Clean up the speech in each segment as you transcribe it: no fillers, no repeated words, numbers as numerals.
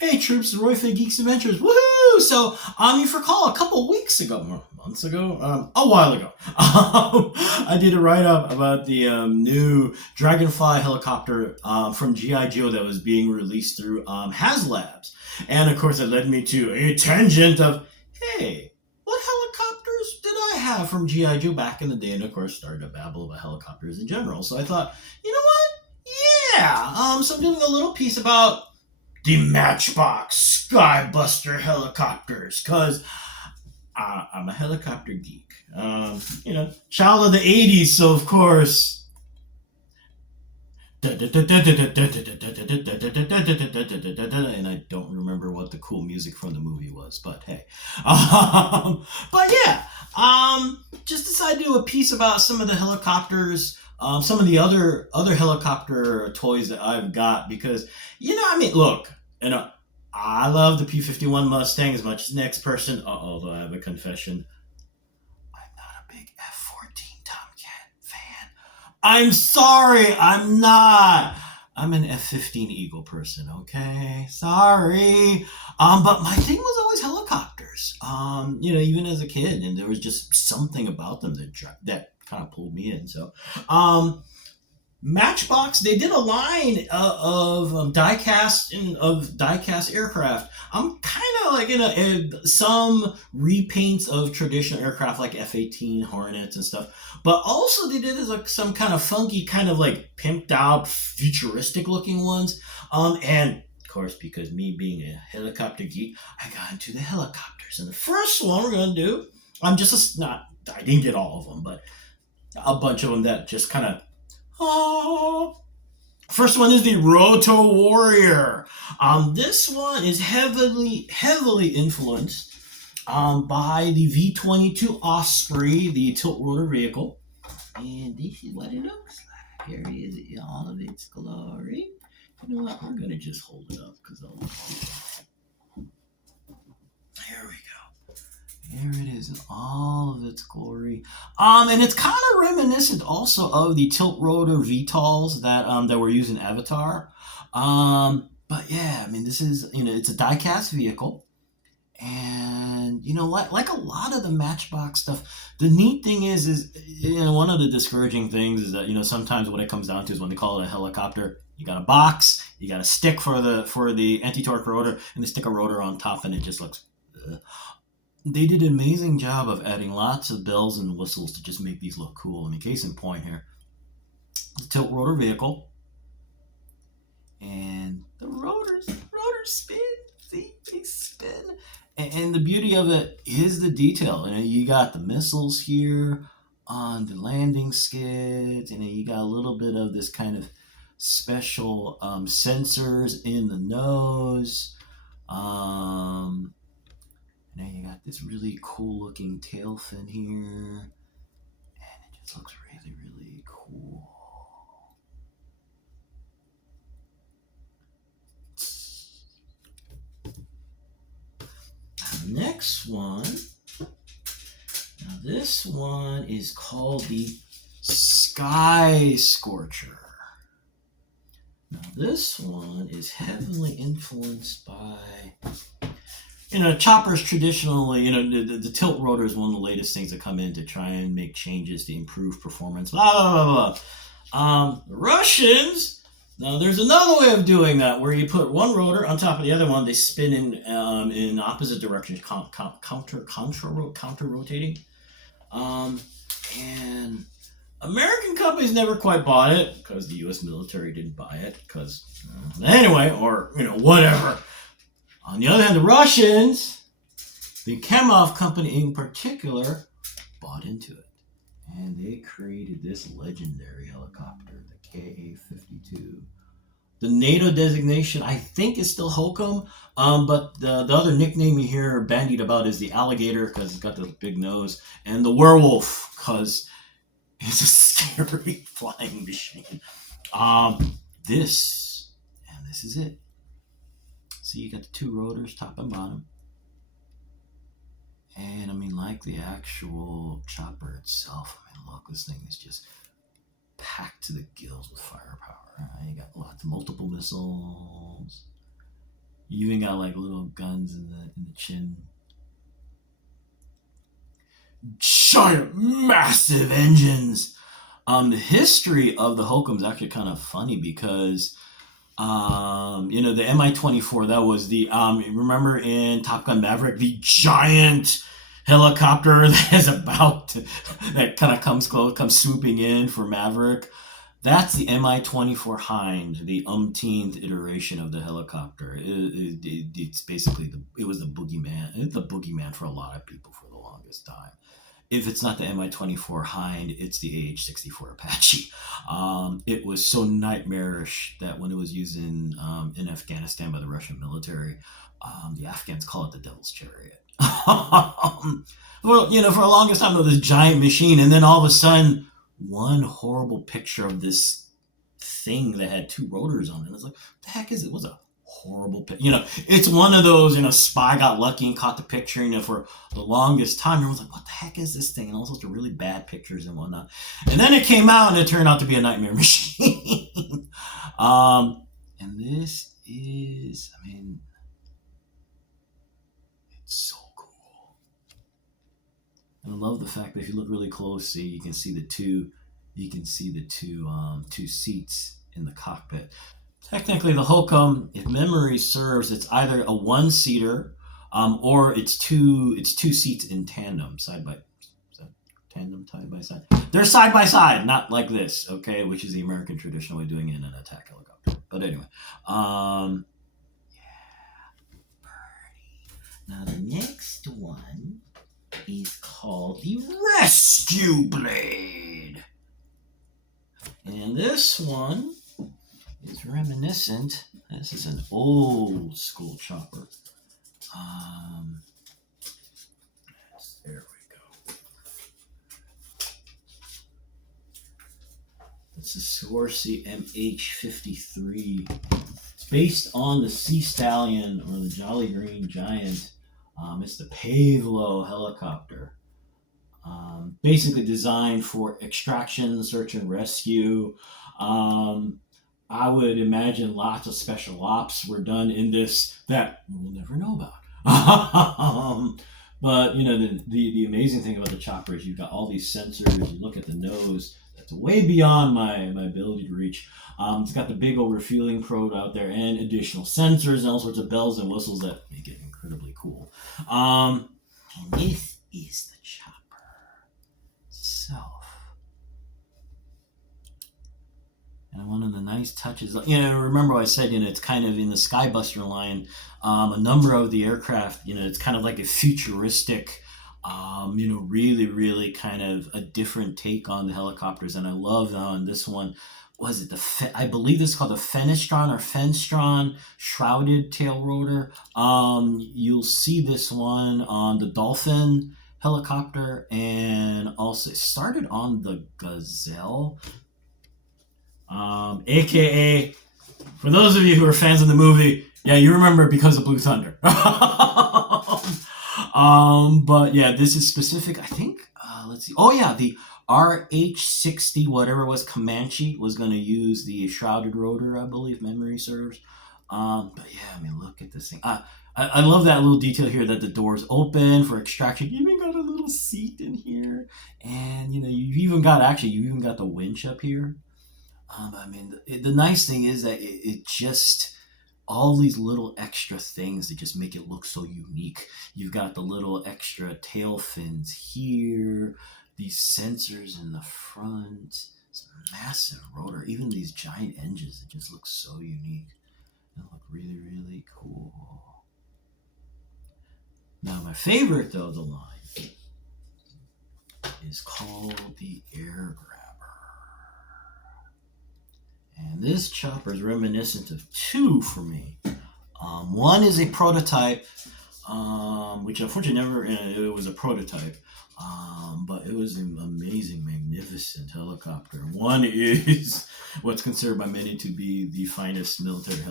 Hey troops, Roy Fay Geeks Adventures, woohoo! So, you recall a couple weeks ago, months ago, a while ago, I did a write-up about the new Dragonfly helicopter from G.I. Joe that was being released through HasLabs. And of course, it led me to a tangent of, hey, what helicopters did I have from G.I. Joe back in the day? And of course, started to babble about helicopters in general. So I thought, you know what? Yeah, so I'm doing a little piece about the Matchbox Skybuster helicopters, because I'm a helicopter geek. Child of the 80s, so of course. And I don't remember what the cool music from the movie was, but hey. But yeah, just decided to do a piece about some of the helicopters, some of the other helicopter toys that I've got, because look, I love the P-51 Mustang as much as the next person. Although I have a confession, I'm not a big F-14 Tomcat fan. I'm sorry, I'm not. I'm an F-15 Eagle person, okay? Sorry. But my thing was always helicopters. Even as a kid, and there was just something about them that kind of pulled me in. So, Matchbox, they did a line of diecast aircraft. I'm kind of like some repaints of traditional aircraft like F-18 Hornets and stuff, but also they did some kind of funky, kind of like pimped out, futuristic looking ones. And of course, because me being a helicopter geek, I got into the helicopters. And the first one we're gonna do, I didn't get all of them, but a bunch of them that just kind of. First one is the Roto Warrior. This one is heavily influenced by the V-22 Osprey, the tilt rotor vehicle. And this is what it looks like. Here it is in all of its glory. You know what? We're going to just hold it up because I'll look cool. There we go. There it is in all of its glory. And it's kind of reminiscent also of the tilt rotor VTOLs that were used in Avatar. But yeah, this is, it's a die-cast vehicle. And like a lot of the Matchbox stuff, the neat thing is one of the discouraging things is that, sometimes what it comes down to is when they call it a helicopter, you got a box, you got a stick for the anti-torque rotor, and they stick a rotor on top, and it just looks. They did an amazing job of adding lots of bells and whistles to just make these look cool. Case in point here, the tilt rotor vehicle, and the rotors spin. See, they spin. And the beauty of it is the detail. You got the missiles here on the landing skids, and you got a little bit of this kind of special sensors in the nose. Now you got this really cool looking tail fin here, and it just looks really, really cool. Next one. Now this one is called the Sky Scorcher. Now this one is heavily influenced by. Choppers traditionally, the tilt rotor is one of the latest things that come in to try and make changes to improve performance. Blah, blah, blah, blah. The Russians, now there's another way of doing that where you put one rotor on top of the other one. They spin in opposite directions, counter rotating. And American companies never quite bought it because the U.S. military didn't buy it. Anyway, or whatever. On the other hand, the Russians, the Kamov company in particular, bought into it. And they created this legendary helicopter, the Ka-52. The NATO designation, I think, is still Hokum, but the other nickname you hear bandied about is the alligator, because it's got the big nose, and the werewolf, because it's a scary flying machine. This is it. So you got the two rotors, top and bottom. And like the actual chopper itself, look, this thing is just packed to the gills with firepower. You got multiple missiles. You even got like little guns in the chin. Giant, massive engines. The history of the Holcomb is actually kind of funny because, the Mi-24, that was the, remember in Top Gun Maverick, the giant helicopter that kind of comes swooping in for Maverick. That's the Mi-24 Hind, the umpteenth iteration of the helicopter. It's basically it was the boogeyman. It's the boogeyman for a lot of people for the longest time. If it's not the Mi-24 Hind, it's the AH-64 Apache. It was so nightmarish that when it was used in Afghanistan by the Russian military, the Afghans call it the Devil's Chariot. Well, for the longest time, there was this giant machine, and then all of a sudden, one horrible picture of this thing that had two rotors on it. I was like, what the heck is it? It was a horrible picture. It's one of those, spy got lucky and caught the picture, for the longest time. Everyone was like, what the heck is this thing? And all sorts of really bad pictures and whatnot. And then it came out and it turned out to be a nightmare machine. And this is, it's so cool. And I love the fact that if you look really closely, you can see the two seats in the cockpit. Technically, the Holcomb, if memory serves, it's either a one-seater, or it's two seats in tandem, side by side. They're side by side, not like this, okay, which is the American traditional way of doing it in an attack helicopter. But anyway, pretty. Now the next one is called the Rescue Blade, and this one is reminiscent. This is an old school chopper. There we go. It's a Swarovski MH53. It's based on the Sea Stallion or the Jolly Green Giant. It's the Pavlo helicopter. Basically designed for extraction, search and rescue. I would imagine lots of special ops were done in this that we'll never know about. But the amazing thing about the chopper is you've got all these sensors. You look at the nose, that's way beyond my ability to reach. It's got the big old refueling probe out there and additional sensors and all sorts of bells and whistles that make it incredibly cool. And this is the chopper itself. And one of the nice touches, remember I said, it's kind of in the Skybuster line, a number of the aircraft, it's kind of like a futuristic, really, really kind of a different take on the helicopters. And I love on this one, was it I believe this is called the Fenstron shrouded tail rotor. You'll see this one on the Dolphin helicopter, and also it started on the Gazelle. AKA, for those of you who are fans of the movie, yeah, you remember it because of Blue Thunder. But yeah, this is specific, I think, let's see. Oh yeah, the RH-60, whatever it was, Comanche was going to use the shrouded rotor, I believe, memory serves. But yeah, look at this thing. I love that little detail here that the doors open for extraction. You even got a little seat in here. And, you've even got the winch up here. The nice thing is that it just, all these little extra things that just make it look so unique. You've got the little extra tail fins here, these sensors in the front, this massive rotor, even these giant engines. It just looks so unique. They look really, really cool. Now, my favorite, though, the line is called the Air Grabber. And this chopper is reminiscent of two for me. One is a prototype, which unfortunately it was a prototype, but it was an amazing, magnificent helicopter. One is what's considered by many to be the finest military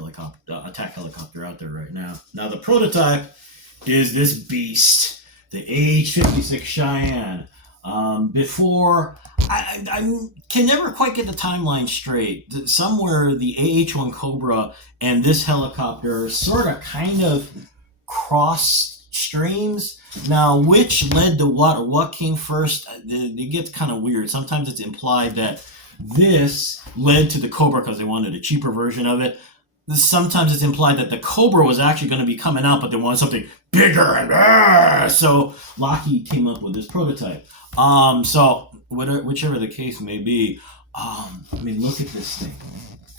attack helicopter out there right now. Now, the prototype is this beast, the AH-56 Cheyenne. Before I can never quite get the timeline straight. Somewhere the AH-1 Cobra and this helicopter sort of kind of cross streams. Now, which led to what or what came first, it gets kind of weird. Sometimes it's implied that this led to the Cobra because they wanted a cheaper version of it. Sometimes it's implied that the Cobra was actually going to be coming out, but they wanted something bigger, and so Lockheed came up with this prototype. So whichever the case may be, I mean, look at this thing.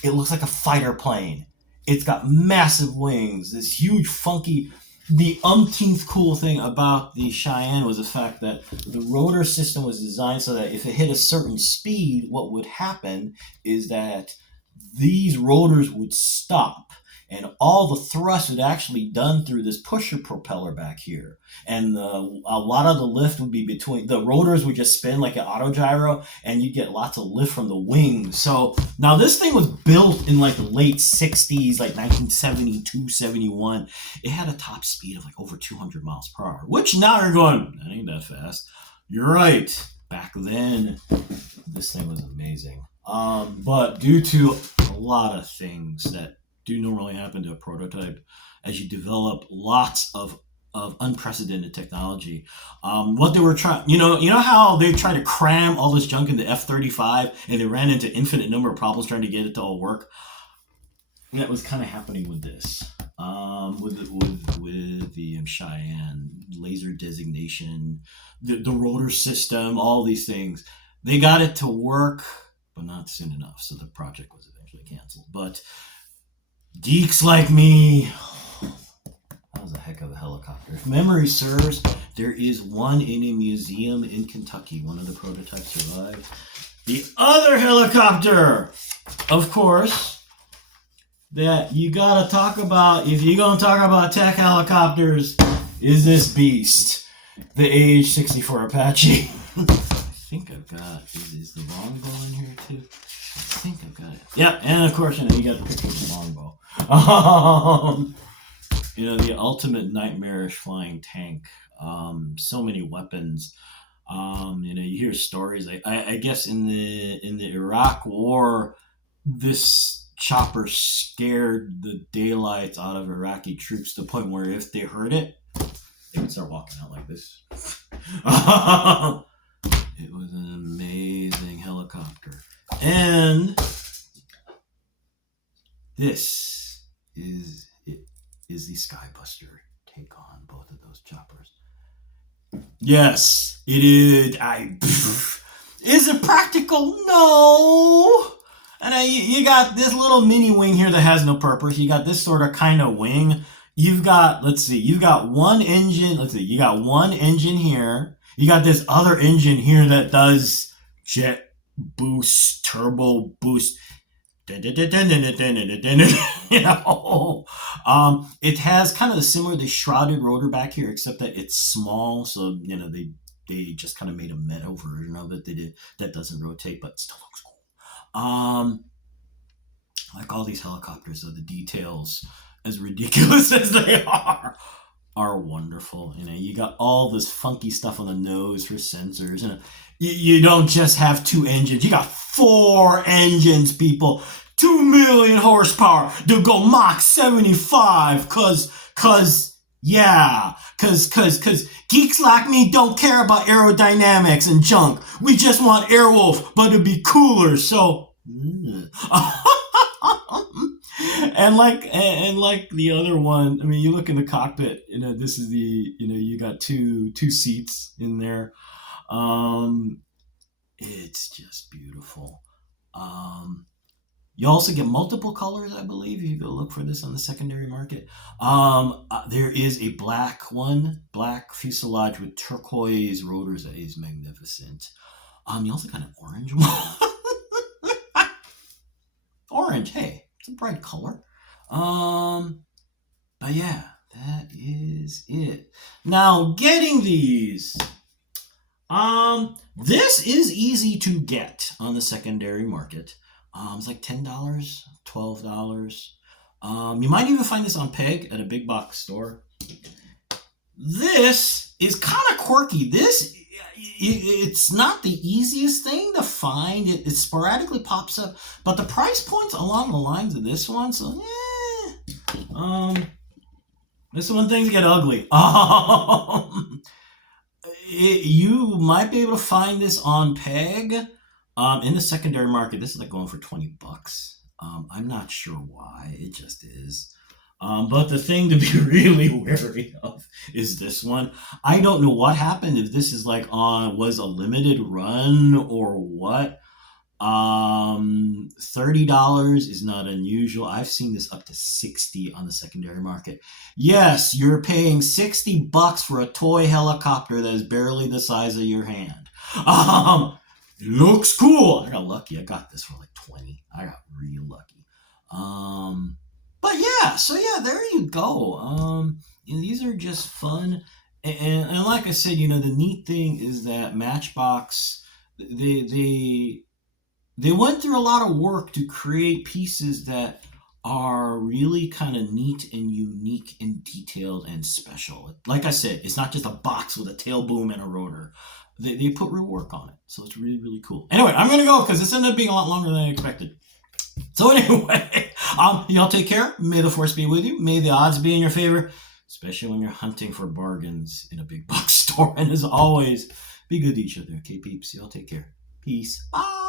It looks like a fighter plane. It's got massive wings. This huge, funky. The umpteenth cool thing about the Cheyenne was the fact that the rotor system was designed so that if it hit a certain speed, what would happen is that these rotors would stop and all the thrust would actually done through this pusher propeller back here. And a lot of the lift would be between the rotors would just spin like an autogyro and you get lots of lift from the wings. So now this thing was built in like the late 60s, like 1972, 71. It had a top speed of like over 200 miles per hour, which now you're going, that ain't that fast. You're right. Back then, this thing was amazing. But due to a lot of things that do normally happen to a prototype, as you develop lots of unprecedented technology, what they were trying, you know how they try to cram all this junk into F-35 and they ran into infinite number of problems trying to get it to all work? That was kind of happening with this, with the Cheyenne laser designation, the rotor system, all these things. They got it to work, but not soon enough, so the project was eventually canceled. But geeks like me, that was a heck of a helicopter. If memory serves, there is one in a museum in Kentucky. One of the prototypes survived. The other helicopter, of course, that you gotta talk about if you're gonna talk about tech helicopters is this beast, the AH-64 Apache. I think I've got, is the longbow in here too? I think I've got it. Yep, and of course, you got the picture of the longbow. The ultimate nightmarish flying tank. So many weapons. You hear stories. I guess in the Iraq War, this chopper scared the daylights out of Iraqi troops to the point where if they heard it, they would start walking out like this. It was an amazing helicopter. And this is the Skybuster take on both of those choppers. Yes, it is. Is it practical? No. And you got this little mini wing here that has no purpose. You got this sort of kind of wing. You've got, you've got one engine. You got one engine here. You got this other engine here that does jet boost, turbo boost. It has kind of a similar the shrouded rotor back here, except that it's small. So they just kind of made a metal version of it. They did that doesn't rotate, but still looks cool. Like all these helicopters, though, the details, as ridiculous as they are wonderful. You got all this funky stuff on the nose for sensors. You don't just have two engines. You got 4 engines, people. 2 million horsepower to go Mach 75. Cause geeks like me don't care about aerodynamics and junk. We just want Airwolf, but to be cooler. So. And like the other one, I mean, you look in the cockpit, this is you got two seats in there. It's just beautiful. You also get multiple colors, I believe, if you go look for this on the secondary market. There is a black fuselage with turquoise rotors that is magnificent. You also got an orange one. Orange, hey, it's a bright color. But yeah, that is it. Now, getting these. This is easy to get on the secondary market. It's like $10, $12. You might even find this on Peg at a big box store. This is kind of quirky. This, it's not the easiest thing to find. It sporadically pops up, but the price point's along the lines of this one. So, this one things get ugly. You might be able to find this on Peg, in the secondary market. This is like going for $20. I'm not sure why. It just is. But the thing to be really wary of is this one. I don't know what happened, if this is like was a limited run or what. $30 is not unusual. I've seen this up to 60 on the secondary market. Yes, you're paying $60 for a toy helicopter that is barely the size of your hand. Looks cool. I got lucky. I got this for like 20. I got real lucky. But yeah, so yeah, there you go. These are just fun, and like I said, the neat thing is that Matchbox, they went through a lot of work to create pieces that are really kind of neat and unique and detailed and special. Like I said, it's not just a box with a tail boom and a rotor. They put real work on it, so it's really, really cool. Anyway, I'm gonna go because this ended up being a lot longer than I expected. So anyway, y'all take care. May the force be with you. May the odds be in your favor, especially when you're hunting for bargains in a big box store. And as always, be good to each other. Okay, peeps? Y'all take care. Peace. Bye.